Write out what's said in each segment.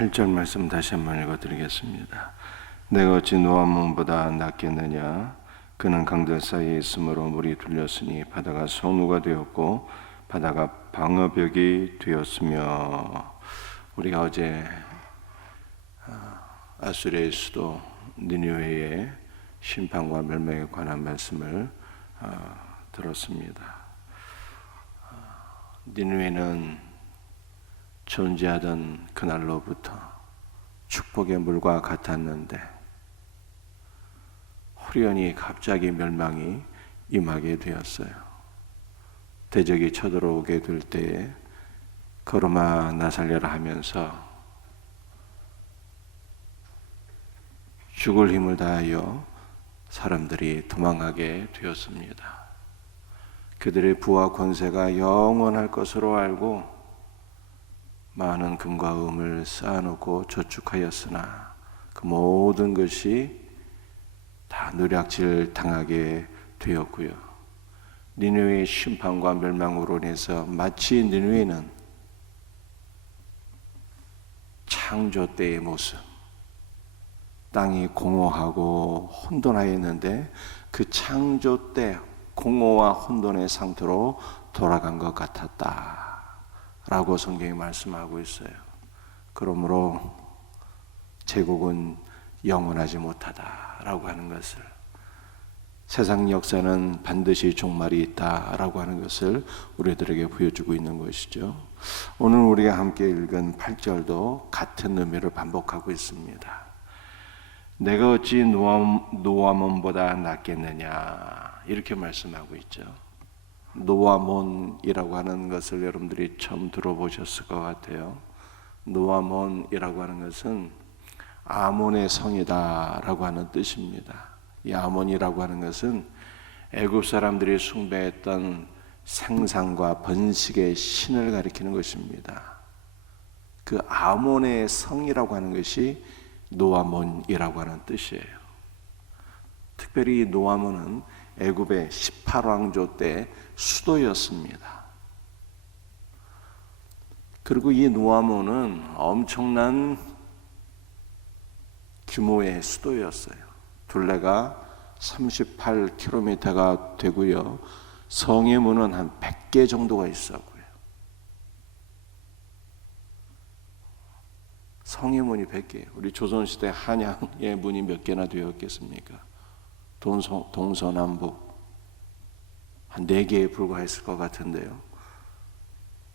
8절 말씀 다시 한번 읽어드리겠습니다. 내가 어찌 노아 몸보다 낫겠느냐? 그는 강들 사이에 있으므로 물이 둘렸으니 바다가 성루가 되었고 바다가 방어벽이 되었으며 우리가 어제 아, 아수리의 수도 니느웨의 심판과 멸망에 관한 말씀을 아, 들었습니다. 아, 니느웨는 존재하던 그날로부터 축복의 물과 같았는데 후련히 갑자기 멸망이 임하게 되었어요. 대적이 쳐들어오게 될 때에 걸음아 나 살려라 하면서 죽을 힘을 다하여 사람들이 도망하게 되었습니다. 그들의 부와 권세가 영원할 것으로 알고 많은 금과 음을 쌓아놓고 저축하였으나 그 모든 것이 다 누락질 당하게 되었고요. 니누의 심판과 멸망으로 인해서 마치 니누에는 창조 때의 모습, 땅이 공허하고 혼돈하였는데 그 창조 때 공허와 혼돈의 상태로 돌아간 것 같았다. 라고 성경이 말씀하고 있어요. 그러므로 제국은 영원하지 못하다 라고 하는 것을 세상 역사는 반드시 종말이 있다 라고 하는 것을 우리들에게 보여주고 있는 것이죠. 오늘 우리가 함께 읽은 8절도 같은 의미를 반복하고 있습니다. 내가 어찌 노아몬보다 낫겠느냐 이렇게 말씀하고 있죠. 노아몬이라고 하는 것을 여러분들이 처음 들어보셨을 것 같아요. 노아몬이라고 하는 것은 아몬의 성이다라고 하는 뜻입니다. 이 아몬이라고 하는 것은 애굽 사람들이 숭배했던 생산과 번식의 신을 가리키는 것입니다. 그 아몬의 성이라고 하는 것이 노아몬이라고 하는 뜻이에요. 특별히 노아몬은 애굽의 18왕조 때 수도였습니다. 그리고 이 노아몬은 엄청난 규모의 수도였어요. 둘레가 38km가 되고요. 성의 문은 한 100개 정도가 있었고요. 성의 문이 100개. 우리 조선시대 한양의 문이 몇 개나 되었겠습니까? 동서, 동서남북. 한 네 개에 불과했을 것 같은데요.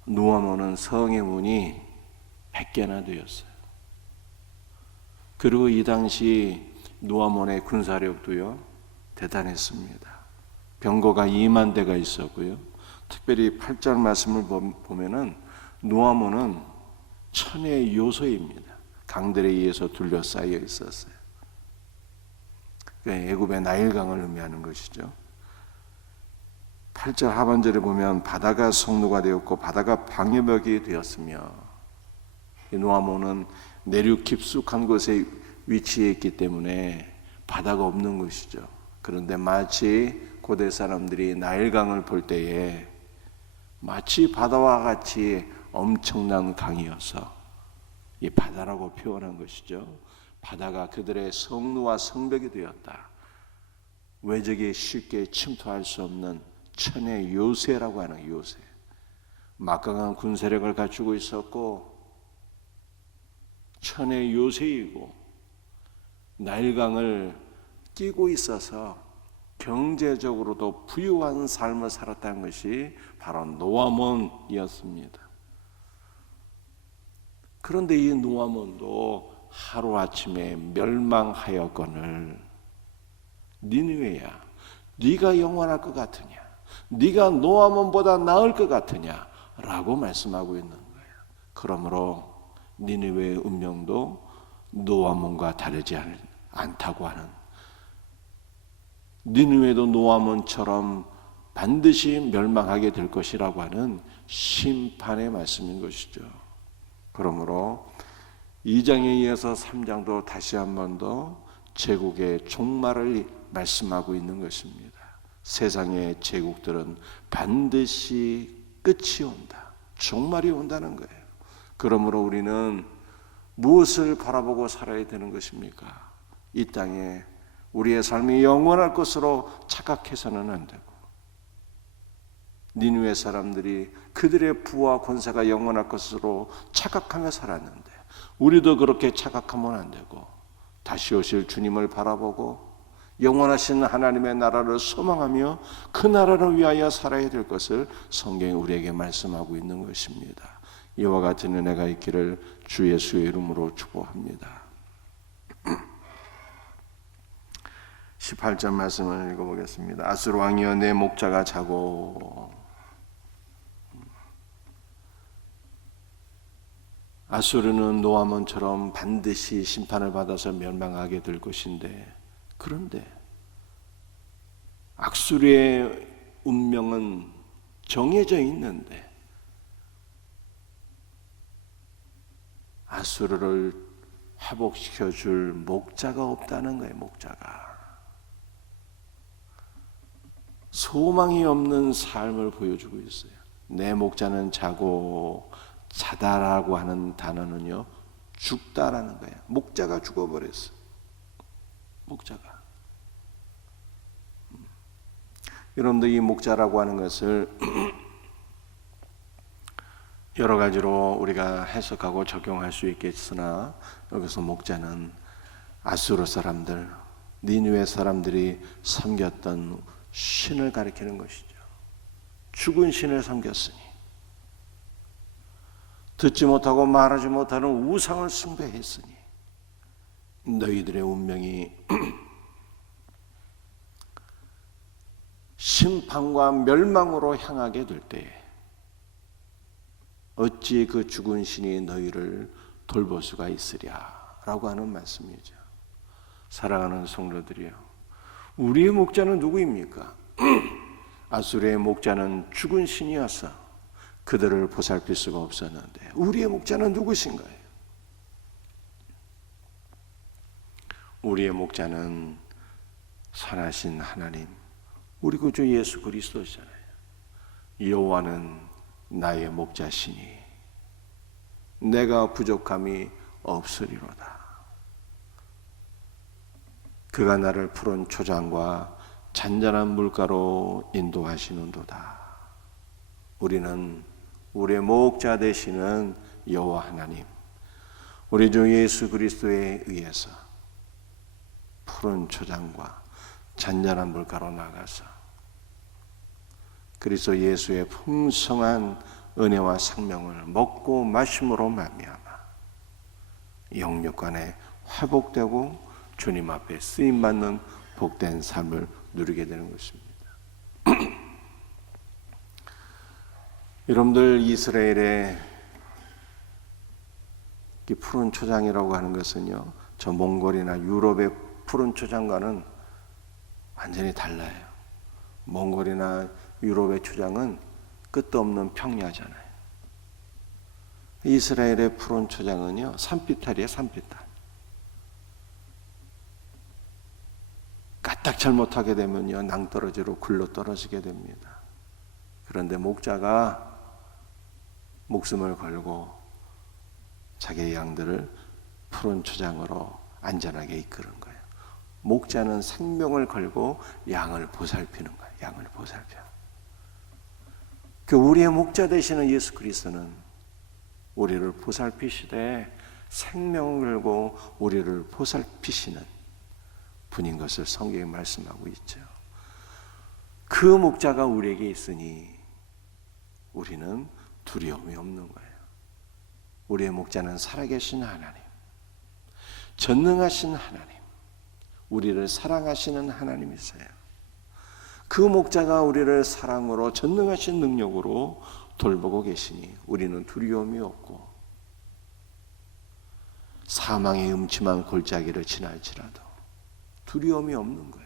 누아몬은 성의 문이 100개나 되었어요. 그리고 이 당시 누아몬의 군사력도요 대단했습니다. 병거가 2만 대가 있었고요. 특별히 8절 말씀을 보면은 누아몬은 천의 요소입니다. 강들에 의해서 둘러싸여 있었어요. 애굽의 나일강을 의미하는 것이죠. 8절 하반절에 보면 바다가 성루가 되었고 바다가 방해벽이 되었으며 노아몬은 내륙 깊숙한 곳에 위치해 있기 때문에 바다가 없는 것이죠. 그런데 마치 고대 사람들이 나일강을 볼 때에 마치 바다와 같이 엄청난 강이어서 이 바다라고 표현한 것이죠. 바다가 그들의 성루와 성벽이 되었다. 외적이 쉽게 침투할 수 없는 천의 요새라고 하는 요새. 막강한 군사력을 갖추고 있었고 천의 요새이고 나일강을 끼고 있어서 경제적으로도 부유한 삶을 살았다는 것이 바로 노아몬이었습니다. 그런데 이 노아몬도 하루아침에 멸망하였거늘 니느웨야 네가 영원할 것 같으냐? 네가 노아몬보다 나을 것 같으냐? 라고 말씀하고 있는 거예요 그러므로 니느웨의 운명도 노아몬과 다르지 않다고 하는 니느웨도 노아몬처럼 반드시 멸망하게 될 것이라고 하는 심판의 말씀인 것이죠. 그러므로 2장에 이어서 3장도 다시 한 번 더 제국의 종말을 말씀하고 있는 것입니다. 세상의 제국들은 반드시 끝이 온다. 종말이 온다는 거예요. 그러므로 우리는 무엇을 바라보고 살아야 되는 것입니까? 이 땅에 우리의 삶이 영원할 것으로 착각해서는 안 되고 니누의 사람들이 그들의 부와 권세가 영원할 것으로 착각하며 살았는데 우리도 그렇게 착각하면 안 되고 다시 오실 주님을 바라보고 영원하신 하나님의 나라를 소망하며 그 나라를 위하여 살아야 될 것을 성경이 우리에게 말씀하고 있는 것입니다. 이와 같은 은혜가 있기를 주 예수의 이름으로 축복합니다. 18절 말씀을 읽어보겠습니다. 아수르 왕이여 내 목자가 자고 아수르는 노아몬처럼 반드시 심판을 받아서 멸망하게 될 것인데 그런데 악수르의 운명은 정해져 있는데 아수르를 회복시켜 줄 목자가 없다는 거예요, 목자가. 소망이 없는 삶을 보여주고 있어요. 내 목자는 자고 자다라고 하는 단어는요, 죽다라는 거예요. 목자가 죽어버렸어. 목자가. 음. 여러분들 이 목자라고 하는 것을 여러 가지로 우리가 해석하고 적용할 수 있겠으나 여기서 목자는 아수르 사람들, 니누의 사람들이 섬겼던 신을 가리키는 것이죠. 죽은 신을 섬겼으니 듣지 못하고 말하지 못하는 우상을 숭배했으니 너희들의 운명이 심판과 멸망으로 향하게 될 때에 어찌 그 죽은 신이 너희를 돌볼 수가 있으랴라고 하는 말씀이죠. 사랑하는 성도들이요. 우리의 목자는 누구입니까? 아수르의 목자는 죽은 신이어서 그들을 보살필 수가 없었는데 우리의 목자는 누구신가요? 우리의 목자는 선하신 하나님, 우리 구주 예수 그리스도잖아요. 여호와는 나의 목자시니 내가 부족함이 없으리로다. 그가 나를 푸른 초장과 잔잔한 물가로 인도하시는도다. 우리는 우리의 목자 되시는 여호와 하나님, 우리 주 예수 그리스도에 의해서 푸른 초장과 잔잔한 물가로 나가서 그리스도 예수의 풍성한 은혜와 생명을 먹고 마심으로 말미암아 영육간에 회복되고 주님 앞에 쓰임 받는 복된 삶을 누리게 되는 것입니다. 여러분들 이스라엘의 푸른 초장이라고 하는 것은요, 저 몽골이나 유럽의 푸른 초장과는 완전히 달라요. 몽골이나 유럽의 초장은 끝도 없는 평야잖아요. 이스라엘의 푸른 초장은요, 산비탈이에요, 산비탈. 까딱 잘못하게 되면요, 낭떠러지로 굴러 떨어지게 됩니다. 그런데 목자가 목숨을 걸고 자기의 양들을 푸른 초장으로 안전하게 이끄는 거예요. 목자는 생명을 걸고 양을 보살피는 거예요. 양을 보살펴. 그 우리의 목자 되시는 예수 그리스도는 우리를 보살피시되 생명을 걸고 우리를 보살피시는 분인 것을 성경에 말씀하고 있죠. 그 목자가 우리에게 있으니 우리는 두려움이 없는 거예요. 우리의 목자는 살아계신 하나님, 전능하신 하나님, 우리를 사랑하시는 하나님이세요. 그 목자가 우리를 사랑으로 전능하신 능력으로 돌보고 계시니 우리는 두려움이 없고 사망의 음침한 골짜기를 지날지라도 두려움이 없는 거예요.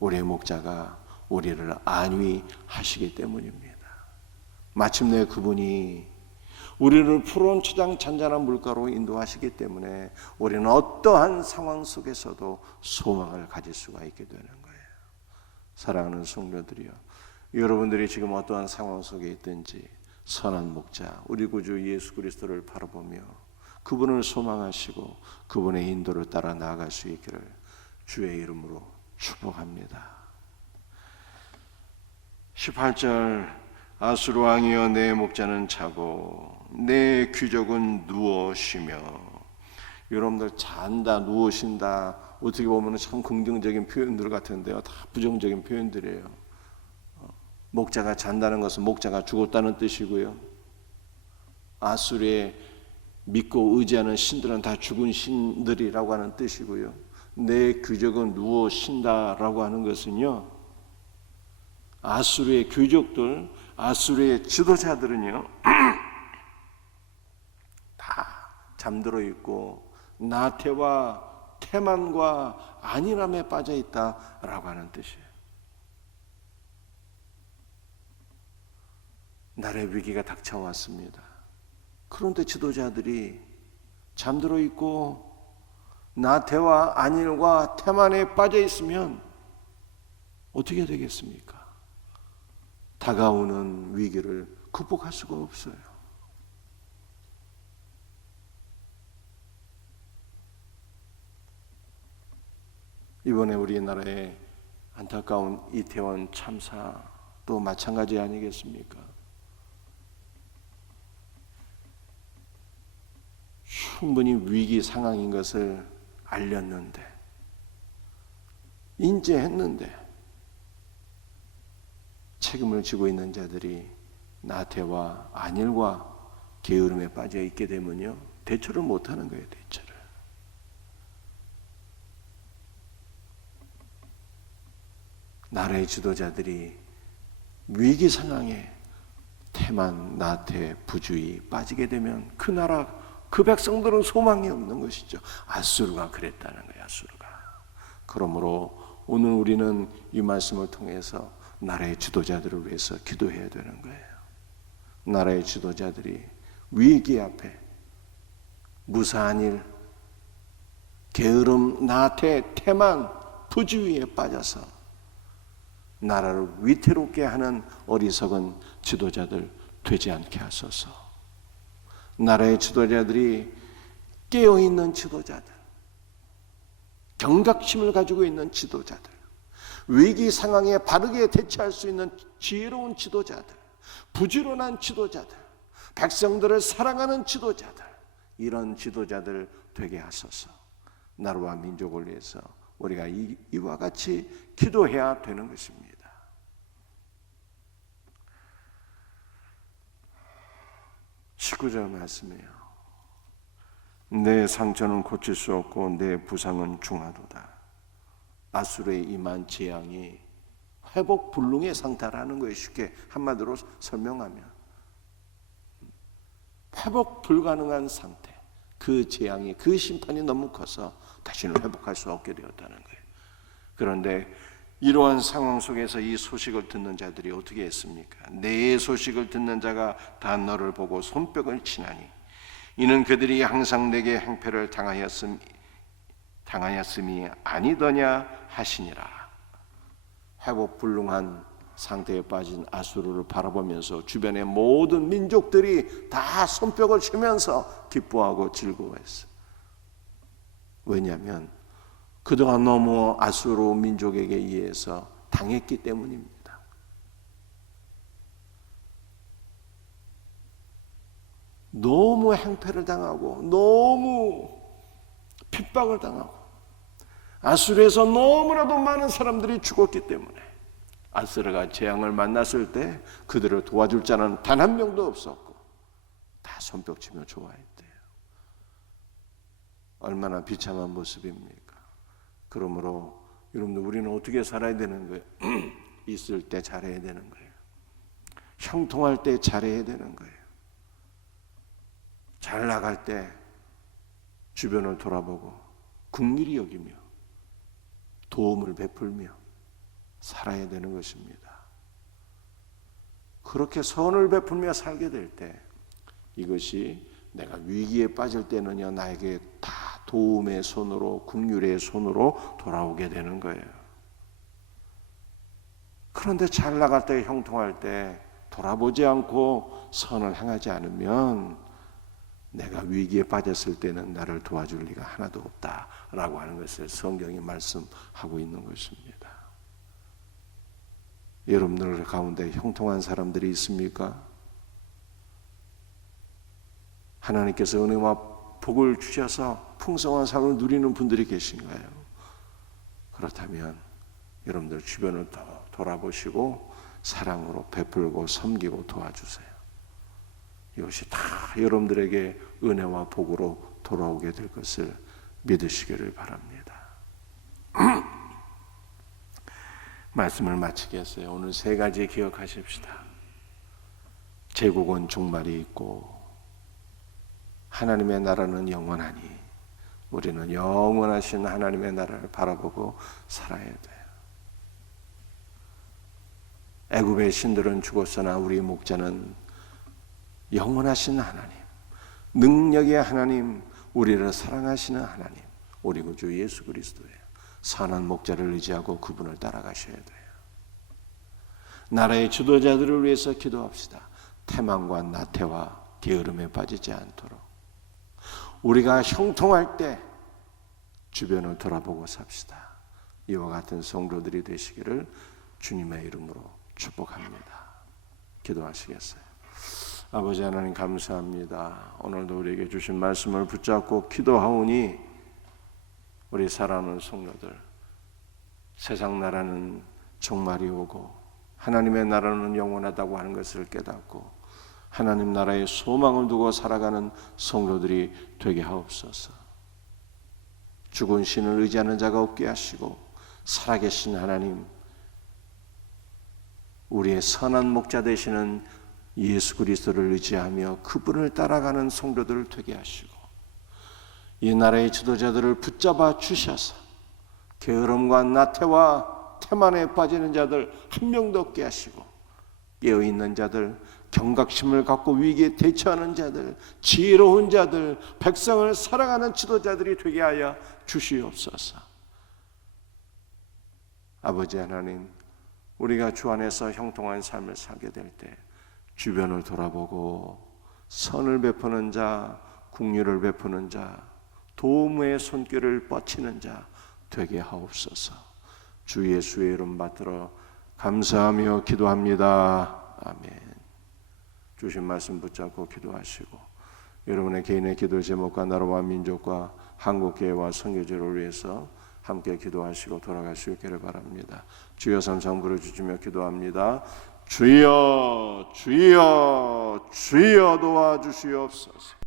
우리의 목자가 우리를 안위하시기 때문입니다. 마침내 그분이 우리를 푸른 초장 잔잔한 물가로 인도하시기 때문에 우리는 어떠한 상황 속에서도 소망을 가질 수가 있게 되는 거예요. 사랑하는 성도들이요. 여러분들이 지금 어떠한 상황 속에 있든지 선한 목자, 우리 구주 예수 그리스도를 바라보며 그분을 소망하시고 그분의 인도를 따라 나아갈 수 있기를 주의 이름으로 축복합니다. 18절 아수르 왕이여 내 목자는 자고 내 귀족은 누워 쉬며. 여러분들 잔다 누워 쉰다. 어떻게 보면 참 긍정적인 표현들 같은데요. 다 부정적인 표현들이에요. 어, 목자가 잔다는 것은 목자가 죽었다는 뜻이고요. 아수르에 믿고 의지하는 신들은 다 죽은 신들이라고 하는 뜻이고요. 내 귀족은 누워 쉰다라고 하는 것은요 아수르의 귀족들, 아수르의 지도자들은요, 다 잠들어 있고, 나태와 태만과 안일함에 빠져 있다라고 하는 뜻이에요. 나라의 위기가 닥쳐왔습니다. 그런데 지도자들이 잠들어 있고, 나태와 안일과 태만에 빠져 있으면 어떻게 되겠습니까? 다가오는 위기를 극복할 수가 없어요. 이번에 우리나라의 안타까운 이태원 참사도 마찬가지 아니겠습니까? 충분히 위기 상황인 것을 알렸는데, 인지했는데, 책임을 지고 있는 자들이 나태와 안일과 게으름에 빠져 있게 되면요 대처를 못 하는 거예요 대처를. 나라의 지도자들이 위기 상황에 태만 나태 부주의 빠지게 되면 그 나라 그 백성들은 소망이 없는 것이죠. 아수르가 그랬다는 거예요 아수르가. 그러므로 오늘 우리는 이 말씀을 통해서 나라의 지도자들을 위해서 기도해야 되는 거예요. 나라의 지도자들이 위기 앞에 무사한 일, 게으름, 나태, 태만, 부주의에 빠져서 나라를 위태롭게 하는 어리석은 지도자들 되지 않게 하소서. 나라의 지도자들이 깨어있는 지도자들, 경각심을 가지고 있는 지도자들, 위기 상황에 바르게 대처할 수 있는 지혜로운 지도자들, 부지런한 지도자들, 백성들을 사랑하는 지도자들, 이런 지도자들 되게 하소서. 나라와 민족을 위해서 우리가 이, 이와 같이 기도해야 되는 것입니다. 십구절 말씀이에요. 내 상처는 고칠 수 없고 내 부상은 중하도다. 아수르의 임한 재앙이 회복 불능의 상태라는 거예요. 쉽게 한마디로 설명하면 회복 불가능한 상태. 그 재앙이 그 심판이 너무 커서 다시는 회복할 수 없게 되었다는 거예요. 그런데 이러한 상황 속에서 이 소식을 듣는 자들이 어떻게 했습니까? 내 소식을 듣는 자가 다 너를 보고 손뼉을 치나니 이는 그들이 항상 내게 행패를 당하였음 당하였음이 아니더냐 하시니라. 회복 불능한 상태에 빠진 아수르를 바라보면서 주변의 모든 민족들이 다 손뼉을 치면서 기뻐하고 즐거워했어. 왜냐하면 그동안 너무 아수르 민족에게 의해서 당했기 때문입니다. 너무 행패를 당하고 너무 핍박을 당하고 아수르에서 너무나도 많은 사람들이 죽었기 때문에 아수르가 재앙을 만났을 때 그들을 도와줄 자는 단 한 명도 없었고 다 손뼉치며 좋아했대요. 얼마나 비참한 모습입니까? 그러므로 여러분들 우리는 어떻게 살아야 되는 거예요? 있을 때 잘해야 되는 거예요. 형통할 때 잘해야 되는 거예요. 잘 나갈 때 주변을 돌아보고 국리이 여기며 도움을 베풀며 살아야 되는 것입니다. 그렇게 선을 베풀며 살게 될 때 이것이 내가 위기에 빠질 때는요 나에게 다 도움의 손으로 국률의 손으로 돌아오게 되는 거예요. 그런데 잘 나갈 때 형통할 때 돌아보지 않고 선을 행하지 않으면 내가 위기에 빠졌을 때는 나를 도와줄 리가 하나도 없다라고 하는 것을 성경이 말씀하고 있는 것입니다. 여러분들 가운데 형통한 사람들이 있습니까? 하나님께서 은혜와 복을 주셔서 풍성한 삶을 누리는 분들이 계신가요? 그렇다면 여러분들 주변을 더 돌아보시고 사랑으로 베풀고 섬기고 도와주세요. 이것이 다 여러분들에게 은혜와 복으로 돌아오게 될 것을 믿으시기를 바랍니다. 말씀을 마치겠어요. 오늘 세 가지 기억하십시다. 제국은 종말이 있고 하나님의 나라는 영원하니 우리는 영원하신 하나님의 나라를 바라보고 살아야 돼요. 애굽의 신들은 죽었으나 우리 목자는 영원하신 하나님, 능력의 하나님, 우리를 사랑하시는 하나님, 우리 구주 예수 그리스도예요. 선한 목자를 의지하고 그분을 따라가셔야 돼요. 나라의 지도자들을 위해서 기도합시다. 태만과 나태와 게으름에 빠지지 않도록. 우리가 형통할 때 주변을 돌아보고 삽시다. 이와 같은 성도들이 되시기를 주님의 이름으로 축복합니다. 기도하시겠어요? 아버지 하나님 감사합니다. 오늘도 우리에게 주신 말씀을 붙잡고 기도하오니 우리 사랑하는 성도들 세상 나라는 종말이 오고 하나님의 나라는 영원하다고 하는 것을 깨닫고 하나님 나라의 소망을 두고 살아가는 성도들이 되게 하옵소서. 죽은 신을 의지하는 자가 없게 하시고 살아계신 하나님 우리의 선한 목자 되시는 예수 그리스도를 의지하며 그분을 따라가는 성도들을 되게 하시고 이 나라의 지도자들을 붙잡아 주셔서 게으름과 나태와 태만에 빠지는 자들 한 명도 없게 하시고 깨어 있는 자들 경각심을 갖고 위기에 대처하는 자들 지혜로운 자들 백성을 사랑하는 지도자들이 되게 하여 주시옵소서. 아버지 하나님 우리가 주 안에서 형통한 삶을 살게 될 때 주변을 돌아보고 선을 베푸는 자, 국류를 베푸는 자, 도움의 손길을 뻗치는 자 되게 하옵소서. 주 예수의 이름 받들어 감사하며 기도합니다. 아멘. 주신 말씀 붙잡고 기도하시고 여러분의 개인의 기도 제목과 나라와 민족과 한국 교회와 선교제를 위해서 함께 기도하시고 돌아갈 수 있기를 바랍니다. 주여 삼상 부르주시며 기도합니다. 주여 주여 주여 도와주시옵소서.